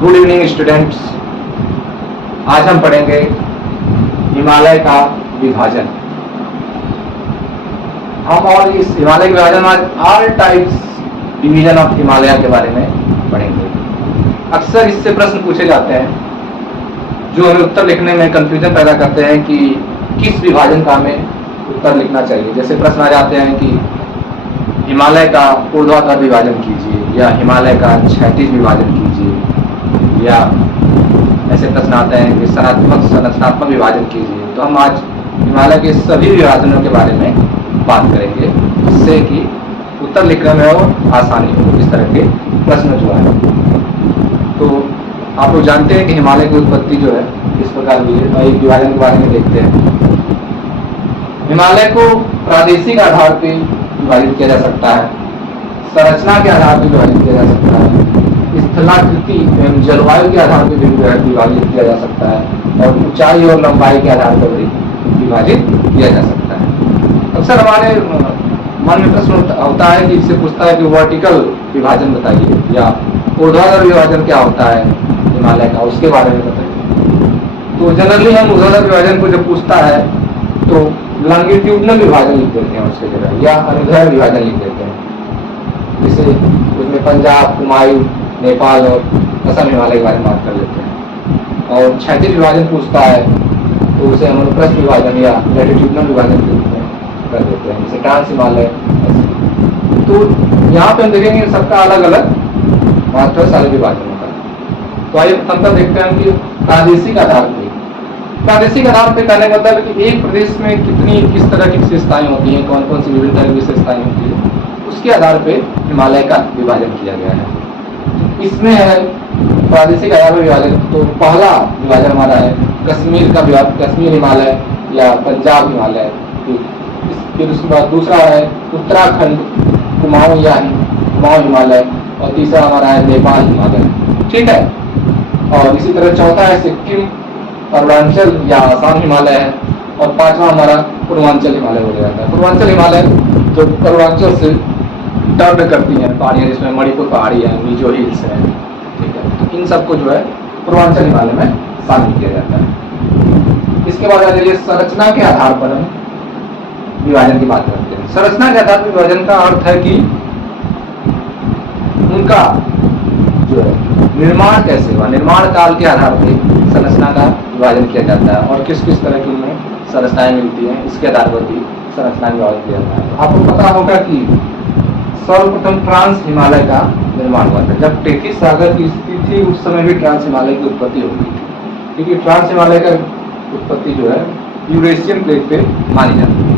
Good evening students. आज हम पढ़ेंगे हिमालय का विभाजन। हम और इस हिमालय के विभाजन में all types division of Himalaya के बारे में पढ़ेंगे। अक्सर इससे प्रश्न पूछे जाते हैं जो हमें उत्तर लिखने में कंफ्यूजन पैदा करते हैं कि किस विभाजन का हमें उत्तर लिखना चाहिए। जैसे प्रश्न आ जाते हैं कि हिमालय का ऊर्ध्वाधर विभाजन कीजिए या हिमालय का क्षैतिज विभाजन कीजिए, या ऐसे प्रश्न आते हैं कि संरचनात्मक विभाजन कीजिए। तो हम आज हिमालय के सभी विभाजनों के बारे में बात करेंगे जिससे कि उत्तर लिखने में और आसानी हो इस तरह के प्रश्न जो है। तो आप लोग जानते हैं कि हिमालय की उत्पत्ति जो है इस प्रकार हुई है। एक विभाजन के बारे में देखते हैं। हिमालय को प्रादेशिक आधार पर विभाजित किया जा सकता है, संरचना के आधार पर विभाजित किया जा सकता है, स्थलाकृति एवं जलवायु के आधार पर भी विभाजित किया जा सकता है, और ऊंचाई और लंबाई के आधार पर भी विभाजित किया जा सकता है। अक्सर हमारे मन में प्रश्न होता है कि इससे पूछता है कि वर्टिकल विभाजन बताइए या ऊर्ध्वाधर विभाजन क्या होता है हिमालय का, उसके बारे में बताइए। तो जनरली हम ऊर्ध्वाधर विभाजन को जब पूछता है तो लॉन्गिट्यूडनल विभाजन लिख देते हैं उसके जगह, या अनुदैर्घ्य विभाजन लिख देते हैं। जैसे उसमें पंजाब, कुमायूं, नेपाल और असम हिमालय के बारे में बात कर लेते हैं। और क्षैतिज विभाजन पूछता है तो उसे हम अनुप्रस्थ विभाजन या लैटिट्यूडनल विभाजन के रूप में कर देते हैं, जैसे ट्रांस हिमालय। तो यहाँ पे हम देखेंगे सबका अलग अलग महत्व सारे विभाजन होता है। तो आइए प्रथमतः देखते हैं कि प्रादेशिक आधार पर कहने का मतलब कि एक प्रदेश में किस तरह की विशेषताएं होती हैं, कौन कौन सी विभिन्न तरह की विशेषताएं होती है, उसके आधार पर हिमालय का विभाजन किया गया है। इसमें है प्रादेशिक आधार पर विभाजन। तो पहला विभाजन हमारा है कश्मीर का विभाजन, कश्मीर हिमालय या पंजाब हिमालय। फिर उसके बाद दूसरा है उत्तराखंड, कुमाऊं या कुमाऊं हिमालय, और तीसरा हमारा है नेपाल हिमालय। ठीक है। और इसी तरह चौथा है सिक्किम, अरुणाचल या आसाम हिमालय है, और पांचवा हमारा पूर्वांचल हिमालय हो जाता है। पूर्वांचल हिमालय जो अरुणाचल से टर्न करती हैं पहाड़ियाँ, जिसमें मणिपुर पहाड़ी है, मिजो हिल्स है। ठीक है। तो इन सबको जो है पूर्वांचल हिमालय में शामिल किया जाता है। इसके बाद आ जाइए संरचना के आधार पर हम विभाजन की बात करते हैं। संरचना के आधार पर विभाजन का अर्थ है कि उनका जो है निर्माण कैसे हुआ, निर्माण काल के आधार पर संरचना का विभाजन किया जाता है, और किस किस तरह की उनमें संरचनाएं मिलती हैं इसके आधार पर भी संरचना विभाजन किया जाता है। तो आपको पता होगा कि सर्वप्रथम ट्रांस हिमालय का निर्माण हुआ था। जब टेथिस सागर की स्थिति थी उस समय भी ट्रांस हिमालय की उत्पत्ति हो गई थी, क्योंकि ट्रांस हिमालय का उत्पत्ति जो है यूरेशियन प्लेट पे मानी जाती है।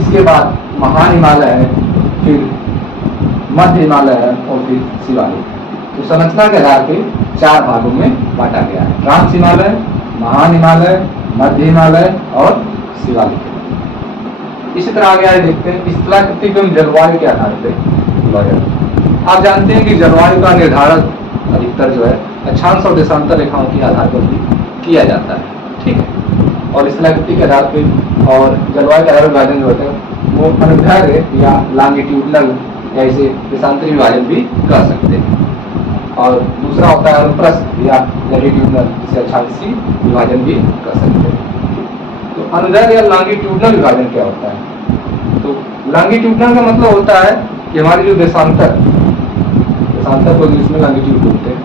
इसके बाद महान हिमालय है, फिर मध्य हिमालय है, और फिर शिवालिक। तो संरचना के आधार पे चार भागों में बांटा गया है: ट्रांस हिमालय, महान हिमालय, मध्य हिमालय और शिवालिक। इसी तरह आगे आगे देखते हैं स्थलाकृति एवं जलवायु के आधार पर। आप जानते हैं कि जलवायु का निर्धारण अधिकतर जो है अक्षांश और देशांतर रेखाओं के आधार पर भी किया जाता है। ठीक है। और स्थलाकृति के आधार पर और जलवायु के आधार पर विभाजन जो होता है वो अनुदैर्घ्य या लॉन्गिट्यूडनल या इसे देशांतरी विभाजन भी कर सकते हैं। और दूसरा होता है अनुप्रस्थ या लैटिट्यूडनल, जिसे अक्षांशीय विभाजन भी कर सकते हैं। तो अनुदैर्घ्य या लॉन्गिट्यूडनल विभाजन क्या होता है? तो लॉन्गिट्यूडनल का मतलब होता है कि हमारी जो देशांतर को इंग्लिश में लॉन्गिट्यूड बोलते हैं।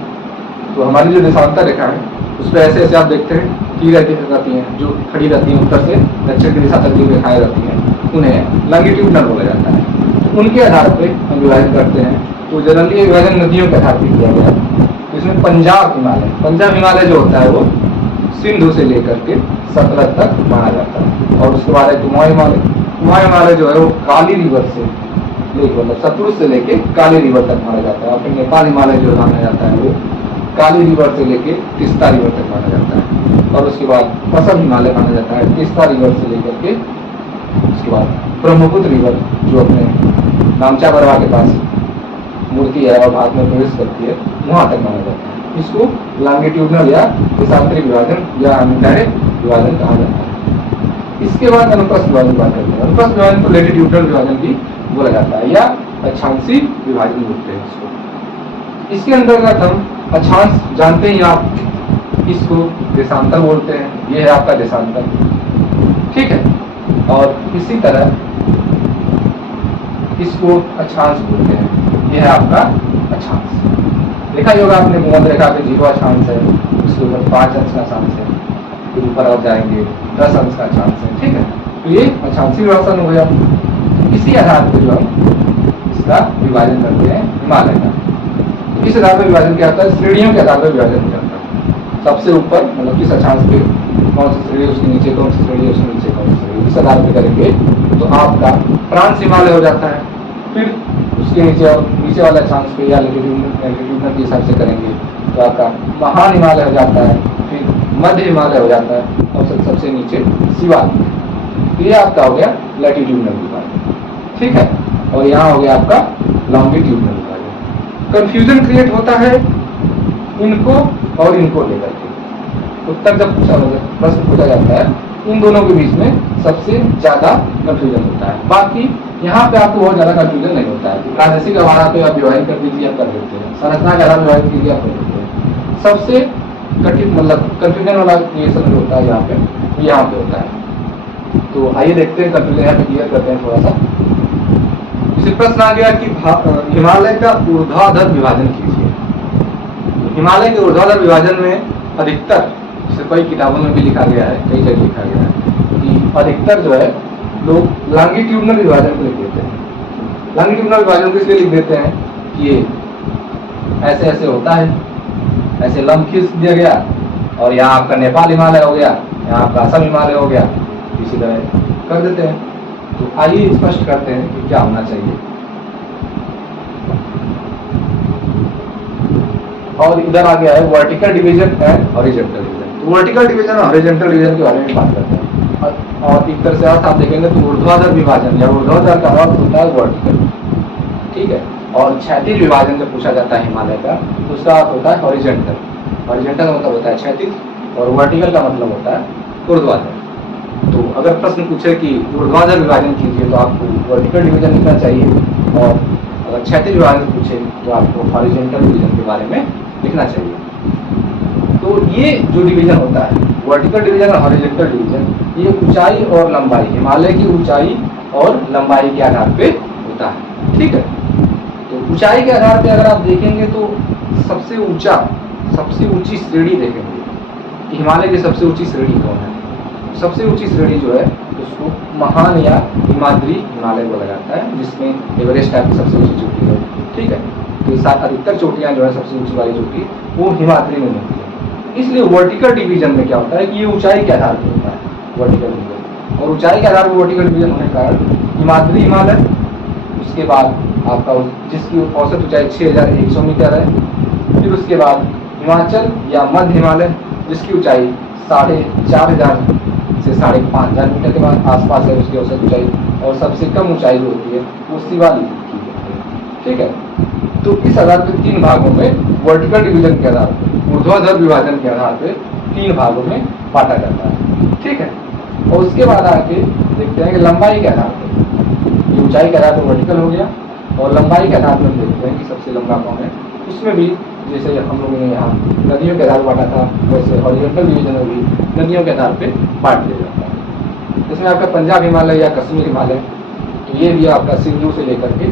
तो हमारी जो देशांतर रेखा है उस पर ऐसे ऐसे आप देखते हैं की रहती हैं, जो खड़ी रहती हैं, उत्तर से दक्षिण की दिशा तक जो रेखाएं रहती हैं उन्हें लॉन्गिट्यूडनल बोला जाता है। तो उनके आधार पर हम विभाजन करते हैं। तो जनरली ये विभाजन नदियों के आधार पर किया गया है। इसमें पंजाब हिमालय जो होता है वो सिंधु से लेकर के सतलज तक माना जाता है। और उसके बाद कुमाऊं हिमालय जो है वो काली रिवर से लेकर, मतलब सतलुज से लेके काली रिवर तक माना जाता है। और फिर नेपाल हिमालय जो माना जाता है वो काली रिवर से लेके तीस्ता रिवर तक माना जाता है। और उसके बाद असम हिमालय माना जाता है तीस्ता रिवर से लेकर के, उसके बाद ब्रह्मपुत्र रिवर जो अपने नामचा बरवा के पास मूर्ति है और भारत में प्रवेश करती है वहां तक माना जाता है। इसको लॉन्गिट्यूडनल या देशांतरी विभाजन या अनुदैर्घ्य विभाजन कहा जाता है। इसके बाद अनुप्रस्थ विभाजन बात करते हैं। अनुप्रस्थ विभाजन को लैटिट्यूडनल विभाजन भी बोला जाता है या अक्षांशीय विभाजन बोलते हैं इसको। इसके अंतर्गत हम अक्षांश जानते ही आप, इसको देशांतर बोलते हैं, ये है आपका देशांतर, ठीक है। और इसी तरह इसको अक्षांश बोलते हैं, ये है आपका अक्षांश। देखा ही होगा आपने भूमध्य रेखा पे 0 अक्षांश है, उसके ऊपर 5 अंश का अक्षांश है, फिर ऊपर आप जाएंगे 10 अंश का अक्षांश है, ठीक है। तो ये अक्षांशीय विभाजन हो गया। इसी आधार पर जो हम इसका विभाजन करते हैं हिमालय का, तो इस आधार पर विभाजन क्या होता है, श्रेणियों के आधार पर विभाजन हो जाता है। सबसे ऊपर मतलब किस अक्षांश पे कौन सी श्रेणी, उसके नीचे कौन सी श्रेणी, उसके नीचे कौन सी श्रेणी, इस आधार पर करेंगे तो आपका फ्रांस हिमालय हो जाता है। फिर उसके नीचे और नीचे वाले अक्षांश पे या लैटिट्यूड के हिसाब से करेंगे तो आपका महान हिमालय हो जाता है, फिर मध्य हिमालय हो जाता है, और सबसे नीचे शिवालिक। ये आपका हो गया लैटिट्यूडनल विभाजन, ठीक है। और यहाँ हो गया आपका लॉन्गिट्यूडनल विभाजन। कंफ्यूजन क्रिएट होता है इनको और इनको लेकर के। उत्तर जब प्रश्न पूछा जाता है, इन दोनों के बीच में सबसे ज्यादा कंफ्यूजन होता है। बाकी यहाँ पे आपको बहुत ज्यादा कंफ्यूजन नहीं होता है। प्रादेशिक आधार पे आप विभाजन कर दीजिए, आप कर देते हैं, संरचना के आधार पर विभाजन कीजिए, आप कर देते हैं। सबसे कठिन मतलब कंफ्यूजन वाला क्रिएशन जो होता है यहाँ पे होता है। तो आइए देखते हैं, कंफ्यूजन यहाँ पे क्लियर करते हैं थोड़ा सा। इसी प्रश्न आ गया कि हिमालय का ऊर्ध्वाधर विभाजन कीजिए। हिमालय के ऊर्ध्वाधर विभाजन में अधिकतर, जैसे कई किताबों में भी लिखा गया है, कई जगह लिखा गया है कि अधिकतर जो है लोग लॉन्गिट्यूडनल विभाजन को लिख देते हैं। लॉन्गिट्यूडनल विभाजन को इसलिए लिख देते हैं कि ये ऐसे ऐसे होता है, ऐसे लंब खींच दिया गया और यहाँ आपका नेपाल हिमालय हो गया, यहाँ आपका असम हिमालय हो गया, इसी तरह कर देते हैं। तो आइए स्पष्ट करते हैं कि क्या होना चाहिए। और इधर आ गया है vertical division and horizontal division. तो वर्टिकल डिवीजन और हॉरिजॉन्टल डिवीजन के बारे में बात करते हैं। और एक तरह से अर्थ आप देखेंगे तो ऊर्ध्वाधर विभाजन या ऊर्ध्वाधर का अर्थ होता है वर्टिकल, ठीक है। और क्षैतिज विभाजन जब पूछा जाता है हिमालय का तो उसका अर्थ होता है हॉरिजॉन्टल। हॉरिजॉन्टल का मतलब होता है क्षैतिज और वर्टिकल का मतलब होता है ऊर्ध्वाधर। तो अगर प्रश्न पूछे कि ऊर्ध्वाधर विभाजन कीजिए तो आपको वर्टिकल डिवीजन लिखना चाहिए, और अगर क्षैतिज विभाजन पूछे तो आपको हॉरिजॉन्टल डिवीजन के बारे में लिखना चाहिए। तो ये जो डिवीजन होता है वर्टिकल डिवीजन और हॉरिजॉन्टल डिवीजन, ये ऊंचाई और लंबाई, हिमालय की ऊंचाई और लंबाई के आधार पे होता है, ठीक है। तो ऊंचाई के आधार पे अगर आप देखेंगे तो सबसे ऊंची श्रेणी देखेंगे कि हिमालय की सबसे ऊंची श्रेणी कौन है। सबसे ऊंची श्रेणी जो है उसको महान या हिमाद्री हिमालय बोला जाता है, जिसमें एवरेस्ट आपकी सबसे ऊंची चोटी है, ठीक है। तो साथ अधिकतर चोटियां जो है सबसे ऊंची वाली चोटी वो हिमाद्री में होती है। इसलिए वर्टिकल डिवीजन में क्या होता है कि ये ऊंचाई के आधार पर होता है वर्टिकल डिवीजन, और ऊंचाई के आधार पर वर्टिकल डिवीजन होने के कारण हिमाद्री हिमालय, उसके बाद आपका जिसकी औसत ऊंचाई 6100 मीटर है, फिर उसके बाद हिमाचल या मध्य हिमालय जिसकी ऊंचाई 4500 से 5500 मीटर के बाद आसपास है उसकी औसत ऊंचाई, और सबसे कम ऊंचाई जो होती है वो शिवालिक की होती है, ठीक है। तो इस आधार पर 3 भागों में वर्टिकल डिवीजन के आधार पर, ऊर्ध्वाधर विभाजन के आधार पर 3 भागों में बांटा जाता है, ठीक है। और उसके बाद आके देखते हैं कि लंबाई के आधार पर, ऊंचाई के आधार पर वर्टिकल हो गया, और लंबाई के आधार पर देखते हैं कि सबसे लंबा कौन है। उसमें भी जैसे हम लोगों ने यहाँ नदियों के आधार पर बांटा था, वैसे हॉरिजॉन्टल डिवीजन में भी नदियों के आधार पर बांट दिया जाता है। इसमें आपका पंजाब हिमालय या कश्मीर हिमालय, तो ये भी आपका सिंधु से लेकर के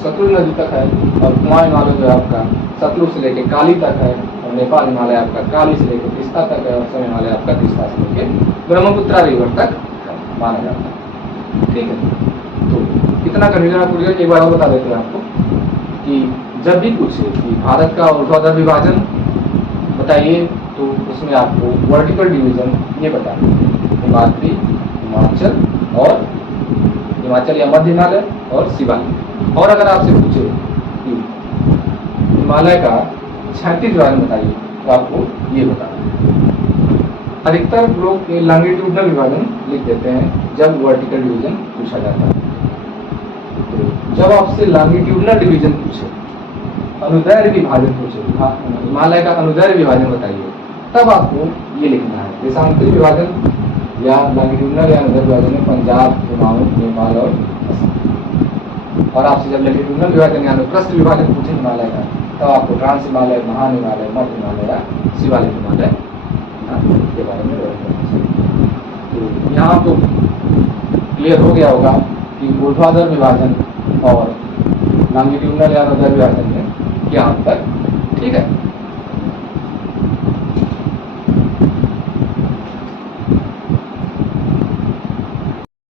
सतलुज नदी तक है, और कुमाऊं हिमालय जो है आपका सतलुज से लेकर काली तक है, और नेपाल हिमालय आपका काली से लेकर तीस्ता तक है, और असम हिमालय आपका तीस्ता से लेकर ब्रह्मपुत्रा रिवर तक माना जाता है, ठीक है। तो कितना कंफ्यूजन आपको एक बार और बता देते हैं आपको कि जब भी पूछे कि भारत का ऊर्ध्वाधर विभाजन बताइए तो उसमें आपको वर्टिकल डिवीजन ये बताना, हिमाद्री, हिमाचल और हिमाचल या मध्य हिमालय और शिवालिक। और अगर आपसे पूछे कि हिमालय का क्षैतिज विभाजन बताइए तो आपको ये बताना। अधिकतर लोग लॉन्गिट्यूडनल विभाजन लिख देते हैं जब वर्टिकल डिवीजन पूछा जाता है। तो जब आपसे लॉन्गिट्यूडनल डिवीजन पूछे, अनुदैर्घ्य विभाजन पूछे, हिमालय का अनुदैर्घ्य विभाजन बताइए, तब आपको ये लिखना है। देशांतरी विभाजन या लॉन्गिट्यूडनल या अनुदैर्घ्य विभाजन में पंजाब, कुमाऊं, नेपाल और असम, और आपसे जब लैटिट्यूडनल विभाजन यानी प्रस्थ विभाजन पूछे हिमालय का, तब आपको ट्रांस हिमालय, महान हिमालय, मध्य हिमालय या शिवालिक हिमालय के बारे में वर्णन करना चाहिए। तो यहाँ आपको क्लियर हो गया होगा कि ऊर्ध्वाधर विभाजन और लॉन्गिट्यूडनल या अनुदैर्ध्य विभाजन में क्या अंतर, ठीक है।